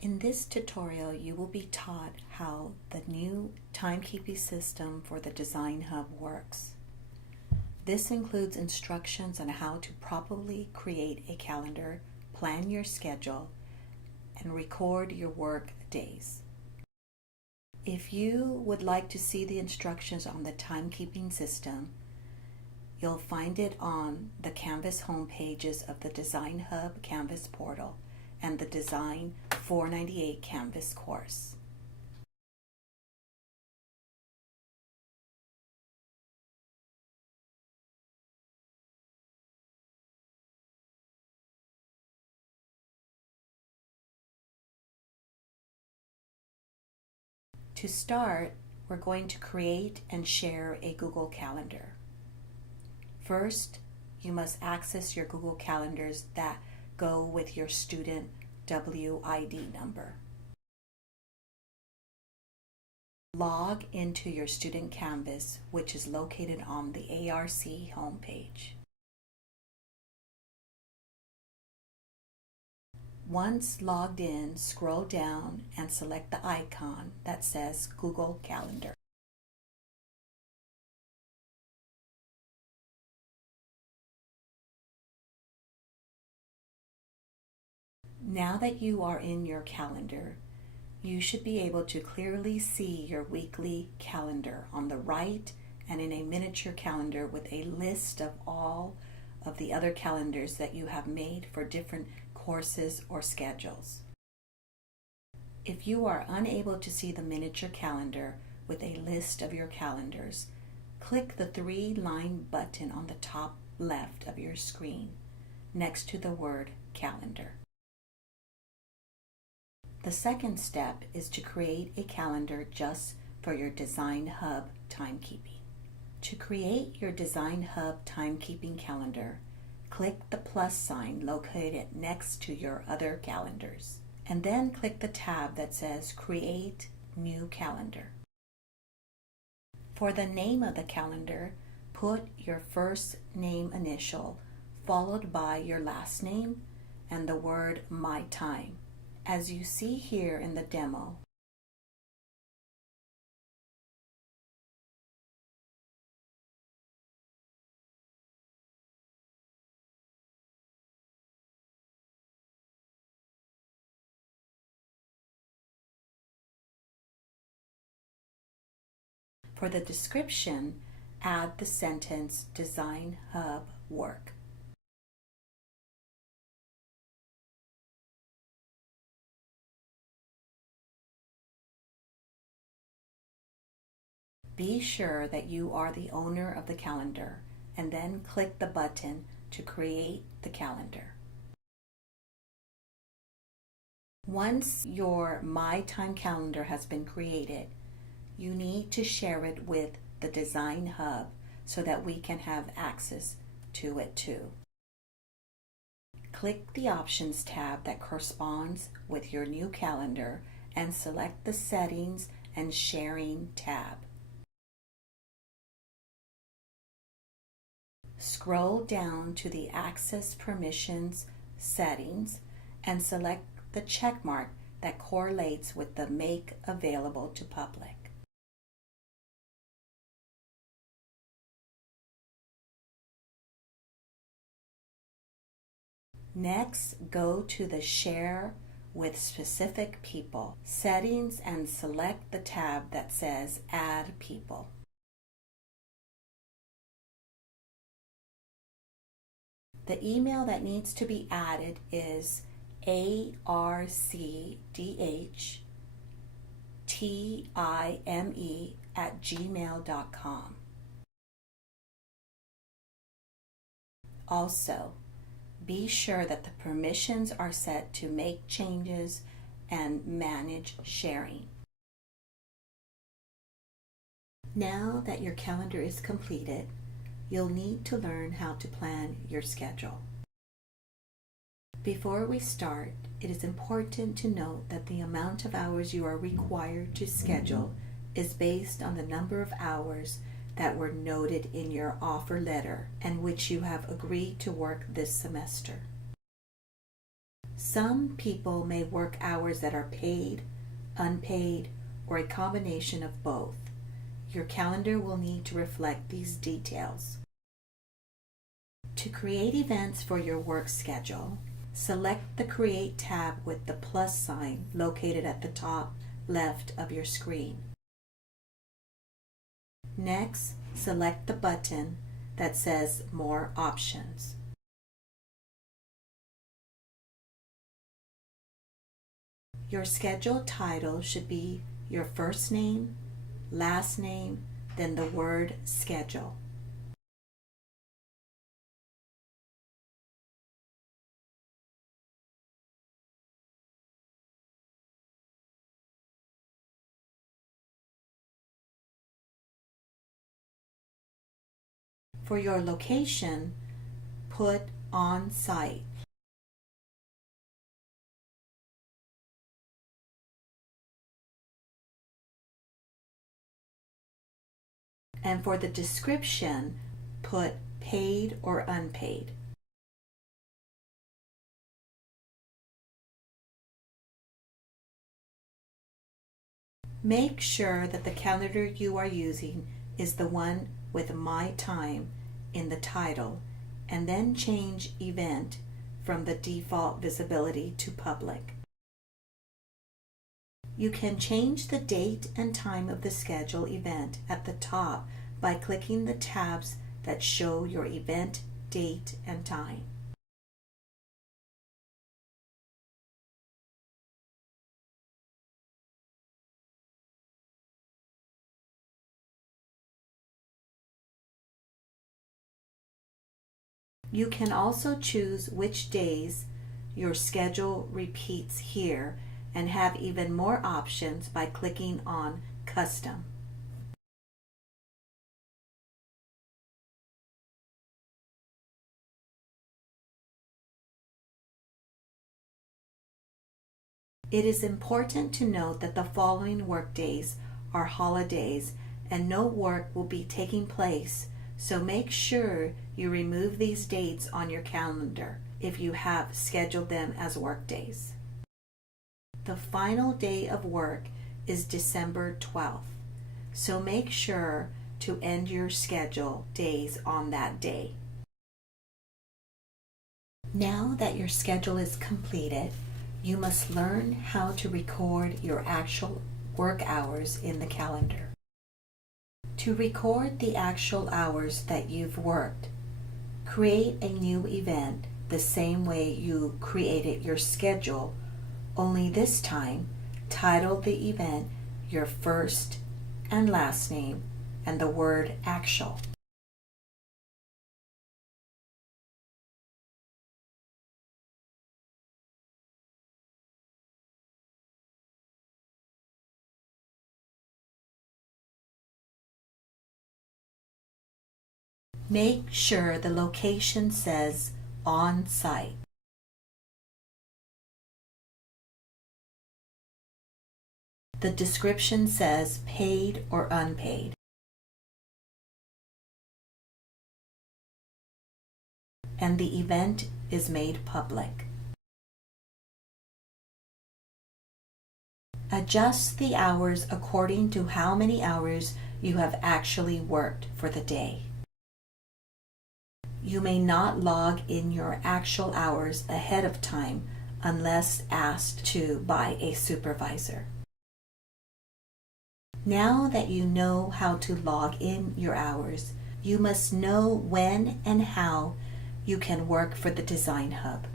In this tutorial, you will be taught how the new timekeeping system for the Design Hub works. This includes instructions on how to properly create a calendar, plan your schedule, and record your work days. If you would like to see the instructions on the timekeeping system, you'll find it on the Canvas home pages of the Design Hub Canvas portal and the Design 498 Canvas course. To start, we're going to create and share a Google Calendar. First, you must access your Google Calendars that go with your student WID number. Log into your student Canvas, which is located on the ARC homepage. Once logged in, scroll down and select the icon that says Google Calendar. Now that you are in your calendar, you should be able to clearly see your weekly calendar on the right and in a miniature calendar with a list of all of the other calendars that you have made for different courses or schedules. If you are unable to see the miniature calendar with a list of your calendars, click the 3-line button on the top left of your screen next to the word Calendar. The second step is to create a calendar just for your Design Hub timekeeping. To create your Design Hub timekeeping calendar, click the plus sign located next to your other calendars, and then click the tab that says Create New Calendar. For the name of the calendar, put your first name initial followed by your last name and the word My Time, as you see here in the demo. For the description, add the sentence Design Hub Work. Be sure that you are the owner of the calendar and then click the button to create the calendar. Once your My Time calendar has been created, you need to share it with the Design Hub so that we can have access to it too. Click the Options tab that corresponds with your new calendar and select the Settings and Sharing tab. Scroll down to the Access Permissions settings and select the check mark that correlates with the Make Available to Public. Next, go to the Share with Specific People settings and select the tab that says Add People. The email that needs to be added is arcdhtime@gmail.com. Also, be sure that the permissions are set to make changes and manage sharing. Now that your calendar is completed, you'll need to learn how to plan your schedule. Before we start, it is important to note that the amount of hours you are required to schedule is based on the number of hours that were noted in your offer letter and which you have agreed to work this semester. Some people may work hours that are paid, unpaid, or a combination of both. Your calendar will need to reflect these details. To create events for your work schedule, select the Create tab with the plus sign located at the top left of your screen. Next, select the button that says More Options. Your schedule title should be your first name, last name, then the word schedule. For your location, put on site. And for the description, put paid or unpaid. Make sure that the calendar you are using is the one with My Time in the title, and then change Event from the default visibility to Public. You can change the date and time of the schedule event at the top by clicking the tabs that show your event date and time. You can also choose which days your schedule repeats here and have even more options by clicking on Custom. It is important to note that the following workdays are holidays and no work will be taking place, so make sure you remove these dates on your calendar if you have scheduled them as workdays. The final day of work is December 12th, so make sure to end your schedule days on that day. Now that your schedule is completed, you must learn how to record your actual work hours in the calendar. To record the actual hours that you've worked, create a new event the same way you created your schedule, only this time title the event your first and last name and the word actual. Make sure the location says on site. The description says paid or unpaid. And the event is made public. Adjust the hours according to how many hours you have actually worked for the day. You may not log in your actual hours ahead of time unless asked to by a supervisor. Now that you know how to log in your hours, you must know when and how you can work for the Design Hub.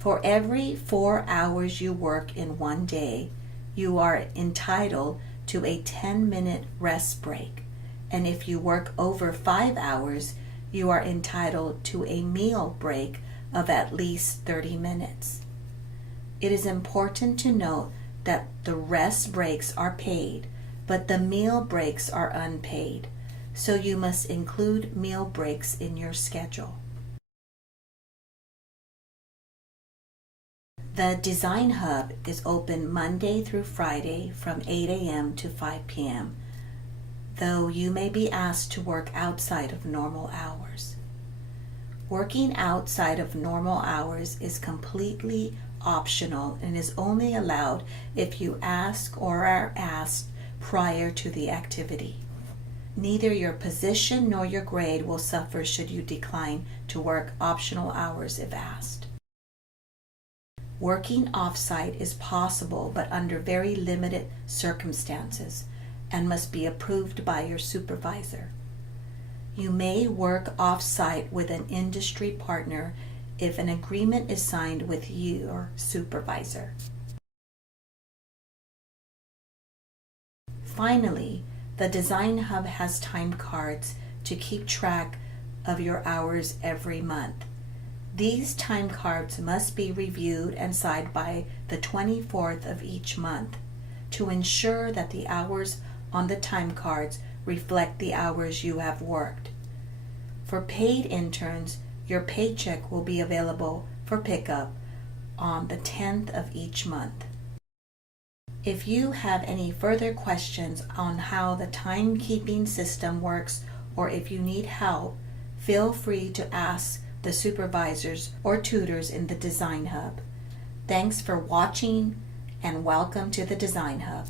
For every 4 hours you work in one day, you are entitled to a 10-minute rest break. And if you work over 5 hours, you are entitled to a meal break of at least 30 minutes. It is important to note that the rest breaks are paid, but the meal breaks are unpaid, so you must include meal breaks in your schedule. The Design Hub is open Monday through Friday from 8 a.m. to 5 p.m., though you may be asked to work outside of normal hours. Working outside of normal hours is completely optional and is only allowed if you ask or are asked prior to the activity. Neither your position nor your grade will suffer should you decline to work optional hours if asked. Working off-site is possible but under very limited circumstances and must be approved by your supervisor. You may work off-site with an industry partner if an agreement is signed with your supervisor. Finally, the Design Hub has time cards to keep track of your hours every month. These time cards must be reviewed and signed by the 24th of each month to ensure that the hours on the time cards reflect the hours you have worked. For paid interns, your paycheck will be available for pickup on the 10th of each month. If you have any further questions on how the timekeeping system works or if you need help, feel free to ask the supervisors or tutors in the Design Hub. Thanks for watching and welcome to the Design Hub.